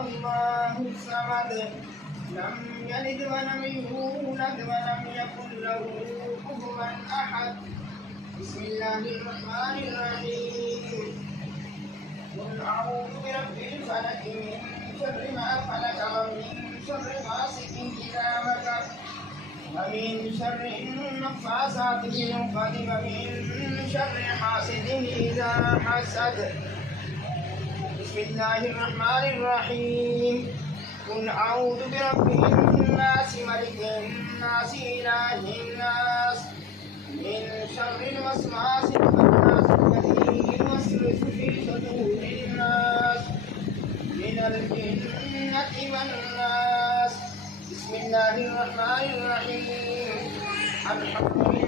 الله الصمد لم يلد ولم يولد ولم يكن له كفوا أحد. بسم الله الرحمن الرحيم. قل أعوذ برب الفلق من شر ما خلق ومن شر غاسق إذا وقب ومن شر النفاثات في العقد ومن شر حاسد إذا حسد. بسم الله الرحمن الرحيم. قل أعوذ برب الناس ملك الناس إله الناس من شر الوسواس الخناس الذي يوسوس في صدور الناس من الجنة والناس. بسم الله الرحمن الرحيم. الحمد لله